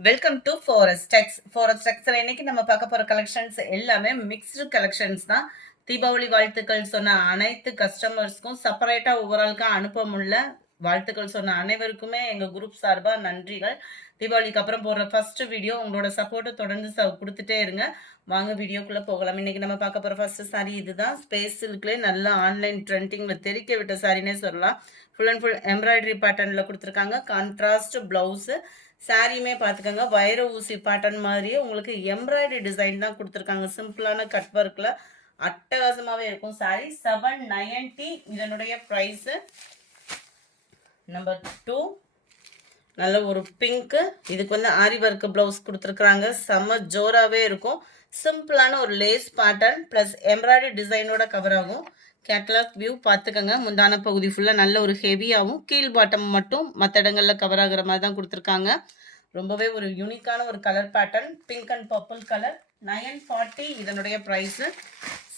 Welcome to ஃபாரஸ்டெக்ஸ். ஃபாரஸ்டெக்ஸ்ல இன்னைக்கு நம்ம பார்க்க போற கலெக்ஷன்ஸ் எல்லாமே மிக்ஸ்டு கலெக்ஷன்ஸ் தான். தீபாவளி வாழ்த்துக்கள் சொன்ன அனைத்து கஸ்டமர்ஸ்க்கும் செப்பரேட்டா ஒவ்வொரு ஆளுக்கா அனுப்ப முடியல. வாழ்த்துக்கள் சொன்ன அனைவருக்குமே எங்க குரூப் சார்பா நன்றிகள். தீபாவளிக்கு அப்புறம் போடுற ஃபர்ஸ்ட் வீடியோ உங்களோட சப்போர்ட்டை தொடர்ந்து கொடுத்துட்டே இருங்க. வாங்க வீடியோக்குள்ள போகலாம். இன்னைக்கு நம்ம பார்க்க போற ஃபர்ஸ்ட் சாரி இதுதான். ஸ்பேஸ் சில்க்லேயே நல்ல ஆன்லைன் ட்ரெண்டிங்ல தெரிக்க விட்ட சாரினே சொல்லலாம். ஃபுல் அண்ட் ஃபுல் எம்ப்ராய்டரி பேட்டர்ன்ல கொடுத்துருக்காங்க. Contrast blouse. சாரியுமே பார்த்துக்கோங்க, வைர ஊசி பேட்டர்ன் மாதிரியே உங்களுக்கு எம்ப்ராய்டரி டிசைன் தான் கொடுத்துருக்காங்க. சிம்பிளான கட் ஒர்க்கில் அட்டகாசமாகவே இருக்கும். சாரி 790. இதனுடைய ப்ரைஸு. நம்பர் 2 நல்ல ஒரு பிங்க்கு. இதுக்கு வந்து ஆரி ஒர்க் ப்ளவுஸ் கொடுத்துருக்குறாங்க. செம்ம ஜோராகவே இருக்கும். சிம்பிளான ஒரு லேஸ் பேட்டர்ன் ப்ளஸ் எம்ப்ராய்டரி டிசைனோட கவர் ஆகும். கேட்லாக் வியூ பார்த்துக்கோங்க. முந்தான பகுதி ஃபுல்லாக நல்ல ஒரு ஹெவியாகவும் கீழ் பாட்டம் மட்டும் மற்ற இடங்களில் கவர் ஆகிற மாதிரி தான் கொடுத்துருக்காங்க. ரொம்பவே ஒரு யூனிக்கான ஒரு colour pattern. Pink and purple colour. 940 இதனுடைய ப்ரைஸு.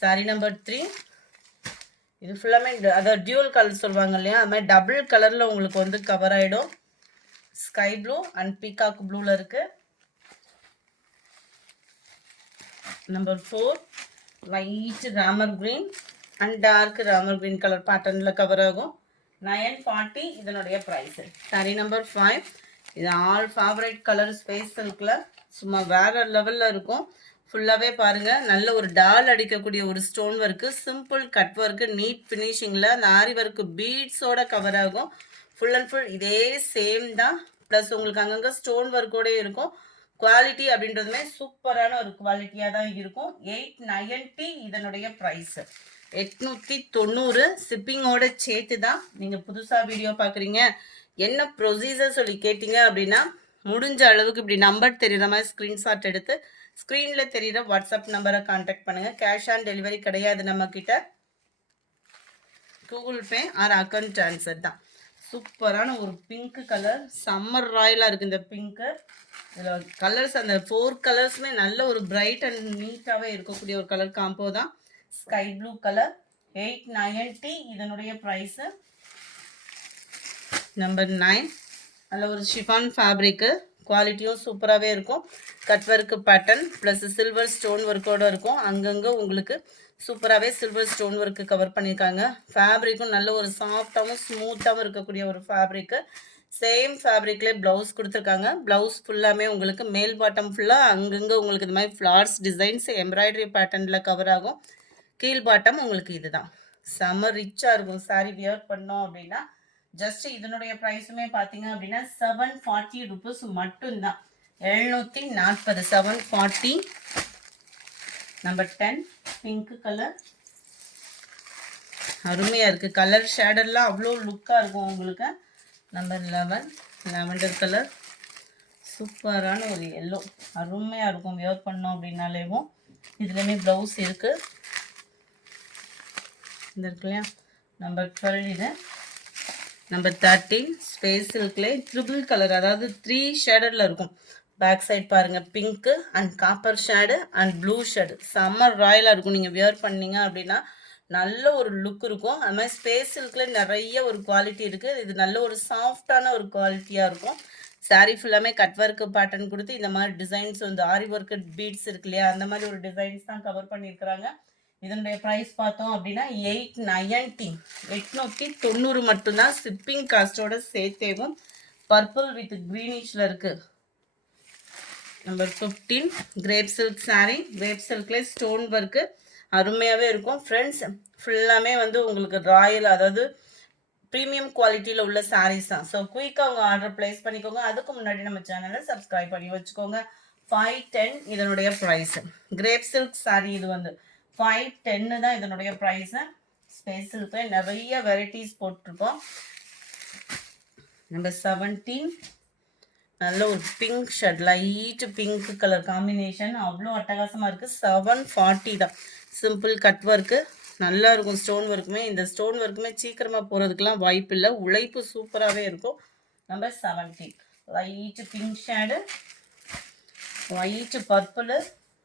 சாரி நம்பர் 3. இது ஃபுல்லாமே அதாவது டியூவல் கலர் சொல்லுவாங்க இல்லையா, அது மாதிரி டபுள் கலரில் உங்களுக்கு வந்து கவர் ஆகிடும். ஸ்கை ப்ளூ அண்ட் பீகாக் ப்ளூவில் இருக்குது. Number 4 light Ramar green and dark Ramar green colour பேட்டர்னில் கவர் ஆகும். 940 இதனுடைய ப்ரைஸு. சாரி நம்பர் 5. இது ஆல் ஃபேவரட் கலர் ஸ்பேஸ் சில்கில் சும்மா வேறு லெவலில் இருக்கும். ஃபுல்லாகவே பாருங்கள், நல்ல ஒரு டால் அடிக்கக்கூடிய ஒரு stone work, simple cut work, neat ஃபினிஷிங்கில் அந்த ஆரி ஒர்க்கு பீட்ஸோட கவர் ஆகும். ஃபுல் அண்ட் ஃபுல் இதே சேம் தான். ப்ளஸ் உங்களுக்கு அங்கங்கே ஸ்டோன் ஒர்க்கோடே இருக்கும். குவாலிட்டி அப்படின்றதுமே சூப்பரான ஒரு குவாலிட்டியாக தான் இருக்கும். 890 இதனுடைய ப்ரைஸு. 890 ஷிப்பிங்கோட சேர்த்து தான். நீங்கள் புதுசாக வீடியோ பார்க்குறீங்க, என்ன ப்ரொசீஜர் சொல்லி கேட்டிங்க அப்படின்னா, முடிஞ்ச அளவுக்கு இப்படி நம்பர் தெரிகிற மாதிரி ஸ்க்ரீன்ஷாட் எடுத்து ஸ்க்ரீனில் தெரிகிற வாட்ஸ்அப் நம்பரை கான்டாக்ட் பண்ணுங்கள். கேஷ் ஆன் டெலிவரி கிடையாது நம்மக்கிட்ட. Google Pay R account transfer தான். சூப்பரான ஒரு பிங்க் கலர், சம்மர் ராயலாக இருக்குது இந்த பிங்க்கு. இதில் கலர்ஸ் அந்த 4 கலர்ஸுமே நல்ல ஒரு பிரைட் அண்ட் நீட்டாகவே இருக்கக்கூடிய ஒரு கலர் காம்போ தான். Sky blue colour. 890 இதனுடைய ப்ரைஸு. நம்பர் 9 நல்ல ஒரு ஷிஃபான் ஃபேப்ரிக்கு. குவாலிட்டியும் சூப்பராகவே இருக்கும். Cut work pattern plus silver stone ஒர்க்கோடு இருக்கும். அங்கங்கே உங்களுக்கு சூப்பராகவே சில்வர் ஸ்டோன் ஒர்க்கு கவர் பண்ணியிருக்காங்க. ஃபேப்ரிக்கும் நல்ல ஒரு சாஃப்டாகவும் ஸ்மூத்தாகவும் இருக்கக்கூடிய ஒரு ஃபேப்ரிக்கு. சேம் ஃபேப்ரிக்லேயே ப்ளவுஸ் கொடுத்துருக்காங்க. ப்ளவுஸ் ஃபுல்லாமே உங்களுக்கு மேல் பாட்டம் ஃபுல்லாக அங்கங்கே உங்களுக்கு இது மாதிரி ஃப்ளார்ஸ் டிசைன்ஸ் எம்ப்ராய்டரி பேட்டர்னில் கவர் ஆகும். கீழ் பாட்டம் உங்களுக்கு இதுதான். செம்ம ரிச்சாக இருக்கும். சாரி வியர் பண்ணோம் அப்படின்னா. ஜஸ்ட் இதனுடைய ப்ரைஸுமே பார்த்தீங்க அப்படின்னா 740 ருபீஸ் மட்டும்தான். 740. 740. Number 10 pink colour. அருமையாக இருக்குது. கலர் ஷேடெல்லாம் அவ்வளோ லுக்காக இருக்கும் உங்களுக்கு. Number 11 lavender colour. சூப்பரான ஒரு எல்லோ. அருமையாக இருக்கும் வியர் பண்ணோம் அப்படின்னாலேவும். இதுலேயுமே ப்ளவுஸ் இருக்குது. இந்த இருக்கு இல்லையா. நம்பர் 12 இது. நம்பர் 13 ஸ்பேஸ் சில்க்லே ட்ரிபிள் கலர், அதாவது 3 ஷேடரில் இருக்கும். பேக் சைட் பாருங்கள், pink and copper shade and blue shade. Summer ராயலாக இருக்கும். நீங்கள் வியர் பண்ணீங்க அப்படின்னா நல்ல ஒரு லுக் இருக்கும். அது மாதிரி ஸ்பேஸ் சில்கில் நிறைய ஒரு குவாலிட்டி இருக்குது. இது நல்ல ஒரு சாஃப்டான ஒரு குவாலிட்டியாக இருக்கும். சாரீ ஃபுல்லாமே கட் ஒர்க்கு பேட்டர்ன் கொடுத்து இந்த மாதிரி டிசைன்ஸ் வந்து ஆரி ஒர்க்கு பீட்ஸ் இருக்கு இல்லையா, அந்த மாதிரி ஒரு டிசைன்ஸ் தான் கவர் பண்ணியிருக்கிறாங்க. இதனுடைய ப்ரைஸ் பார்த்தோம் அப்படின்னா 890. 890 மட்டும்தான். ஷிப்பிங் காஸ்டோட சேர்த்தேவும். பர்பிள் வித் க்ரீனிஷில் இருக்குது. Number 15 crepe silk sari. Crepe சில்க்லேயே ஸ்டோன் ஒர்க்கு அருமையாகவே இருக்கும். ஃப்ரெண்ட்ஸ் ஃபுல்லாமே வந்து உங்களுக்கு ராயல், அதாவது ப்ரீமியம் குவாலிட்டியில் உள்ள சாரீஸ் தான். ஸோ குயிக்காக அவங்க ஆர்டர் ப்ளேஸ் பண்ணிக்கோங்க. அதுக்கு முன்னாடி நம்ம சேனலை சப்ஸ்கிரைப் பண்ணி வச்சுக்கோங்க. 510 இதனுடைய ப்ரைஸு. கிரேப் சில்க் சாரீ இது வந்து 510 தான் இதனுடைய ப்ரைஸு. ஸ்பேஸ் சில்கில் நிறைய வெரைட்டிஸ் போட்டிருக்கோம். நம்பர் 17 நல்ல ஒரு pink shirt, light pink colour combination. அவ்வளோ அட்டகாசமாக இருக்குது. 740 தான். சிம்பிள் கட் ஒர்க்கு நல்லா இருக்கும். ஸ்டோன் ஒர்க்குமே, இந்த ஸ்டோன் ஒர்க்குமே சீக்கிரமாக போகிறதுக்கெலாம் வாய்ப்பு இல்லை. உழைப்பு சூப்பராகவே இருக்கும். Number 17 light pink shade, white purple,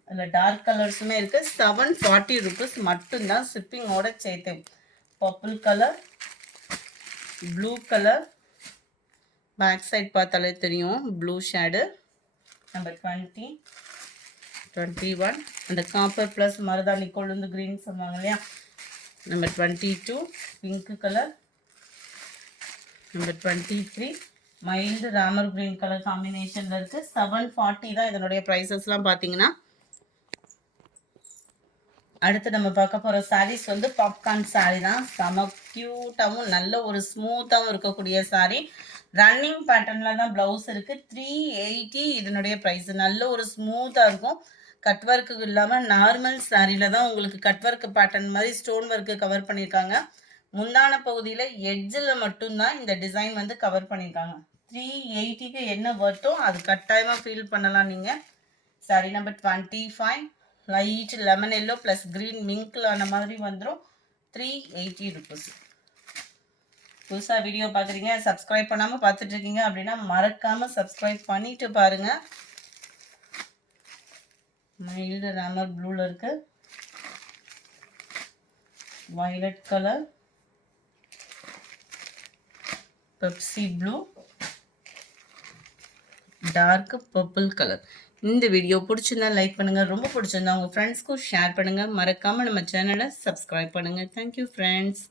அதில் டார்க் கலர்ஸுமே இருக்குது. 740 ருபீஸ் மட்டும்தான். ஷிப்பிங்கோட சேர்த்து. Purple colour, blue colour, back side பார்த்தாலே தெரியும் ப்ளூ ஷேடு. நம்பர் 20, 21 அந்த காப்பர் ப்ளஸ் மருதாணி கொழுந்து க்ரீன் சொன்னாங்க இல்லையா. Number 22 pink colour. Number 23 mild Ramar green colour காம்பினேஷனில் இருக்குது. 740 தான் இதனுடைய ப்ரைஸஸ்லாம் பார்த்தீங்கன்னா. அடுத்து நம்ம பார்க்க போகிற சாரீஸ் வந்து பாப்கார்ன் சாரீ தான். செம க்யூட்டாகவும் நல்ல ஒரு ஸ்மூத்தாகவும் இருக்கக்கூடிய சாரீ. ரன்னிங் பேட்டர்னில் தான் ப்ளவுஸ் இருக்குது. 380 இதனுடைய ப்ரைஸ். நல்ல ஒரு ஸ்மூத்தாக இருக்கும். கட் ஒர்க்கு இல்லாமல் நார்மல் சாரியில் தான் உங்களுக்கு கட் ஒர்க் பேட்டர்ன் மாதிரி ஸ்டோன் ஒர்க்கு கவர் பண்ணியிருக்காங்க. முந்தான பகுதியில் எட்ஜில் மட்டும்தான் இந்த டிசைன் வந்து கவர் பண்ணியிருக்காங்க. 380க்கு என்ன வர்த்தோ அது கட்டாயமாக ஃபீல் பண்ணலாம் நீங்கள். Sari number 25 light lemon yellow plus green மிங்க்ல ஆன மாதிரி வந்துடும். 380 ருபீஸ். புதுசாக வீடியோ பார்க்குறீங்க, சப்ஸ்கிரைப் பண்ணாமல் பார்த்துட்ருக்கீங்க அப்படின்னா மறக்காமல் சப்ஸ்கிரைப் பண்ணிவிட்டு பாருங்கள். மைல்டு ராமர் ப்ளூவில் இருக்கு. Violet colour, Pepsi blue, dark purple colour. இந்த வீடியோ பிடிச்சிருந்தா லைக் பண்ணுங்கள். ரொம்ப பிடிச்சிருந்தா உங்கள் ஃப்ரெண்ட்ஸ்க்கும் ஷேர் பண்ணுங்கள். மறக்காமல் நம்ம சேனலை சப்ஸ்கிரைப் பண்ணுங்கள். Thank you friends.